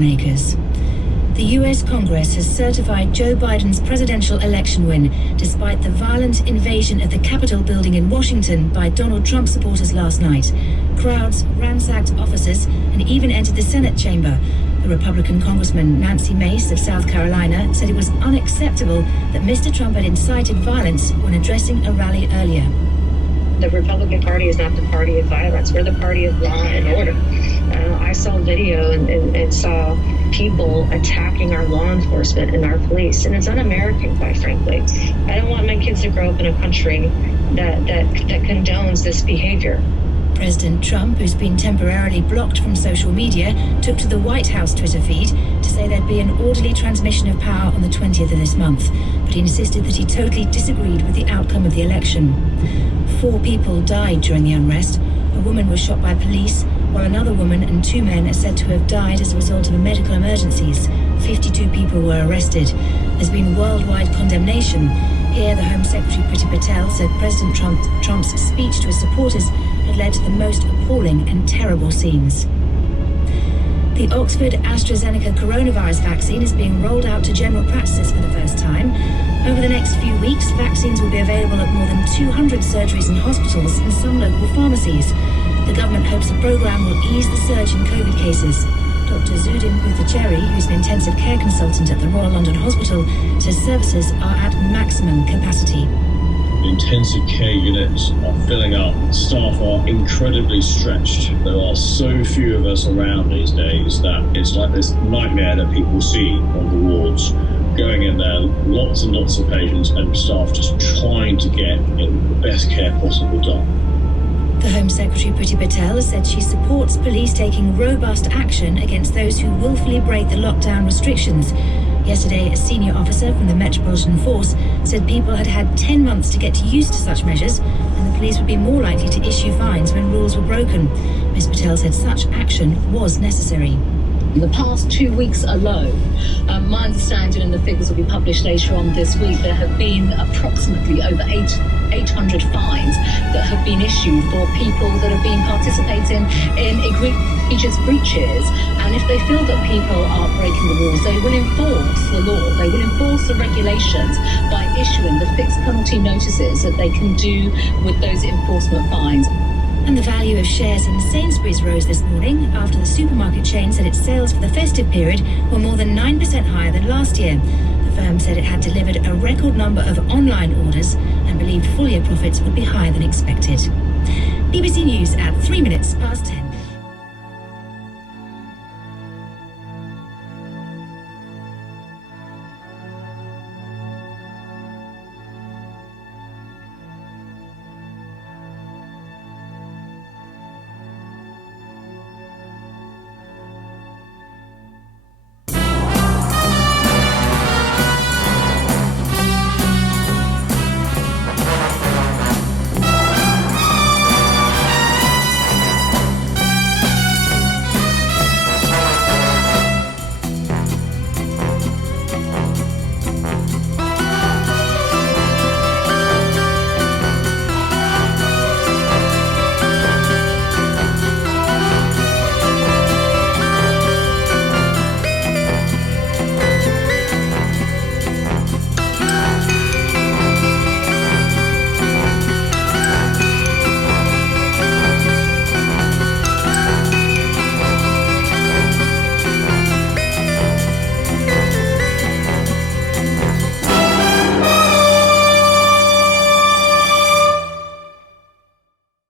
lawmakers. The US Congress has certified Joe Biden's presidential election win, despite the violent invasion of the Capitol building in Washington by Donald Trump supporters last night. Crowds ransacked offices and even entered the Senate chamber. The Republican Congressman Nancy Mace of South Carolina said it was unacceptable that Mr. Trump had incited violence when addressing a rally earlier. The Republican Party is not the party of violence. We're the party of law and order. I saw video and saw people attacking our law enforcement and our police, and it's un-American, quite frankly. I don't want my kids to grow up in a country that condones this behavior. President Trump, who's been temporarily blocked from social media, took to the White House Twitter feed to say there'd be an orderly transmission of power on the 20th of this month, but he insisted that he totally disagreed with the outcome of the election. 4 people died during the unrest. A woman was shot by police, while another woman and 2 men are said to have died as a result of medical emergencies. 52 people were arrested. There's been worldwide condemnation. Here, the Home Secretary Priti Patel said President Trump's speech to his supporters had led to the most appalling and terrible scenes. The Oxford AstraZeneca coronavirus vaccine is being rolled out to general practices for the first time. Over the next few weeks, vaccines will be available at more than 200 surgeries and hospitals and some local pharmacies. The government hopes the program will ease the surge in COVID cases. Dr. Zudin Buthicheri, who's an intensive care consultant at the Royal London Hospital, says services are at maximum capacity. Intensive care units are filling up. Staff are incredibly stretched. There are so few of us around these days that it's like this nightmare that people see on the wards. Going in there, lots and lots of patients and staff just trying to get in the best care possible done. The Home Secretary Priti Patel has said she supports police taking robust action against those who willfully break the lockdown restrictions. Yesterday, a senior officer from the Metropolitan Force said people had had 10 months to get used to such measures, and the police would be more likely to issue fines when rules were broken. Ms. Patel said such action was necessary. In the past 2 weeks alone, my understanding, and the figures will be published later on this week, there have been approximately over 800 fines that have been issued for people that have been participating in egregious breaches. And if they feel that people are breaking the rules, they will enforce the law, they will enforce the regulations by issuing the fixed penalty notices that they can do with those enforcement fines. And the value of shares in Sainsbury's rose this morning after the supermarket chain said its sales for the festive period were more than 9% higher than last year. The firm said it had delivered a record number of online orders and believed full-year profits would be higher than expected. BBC News at 3 minutes past 10.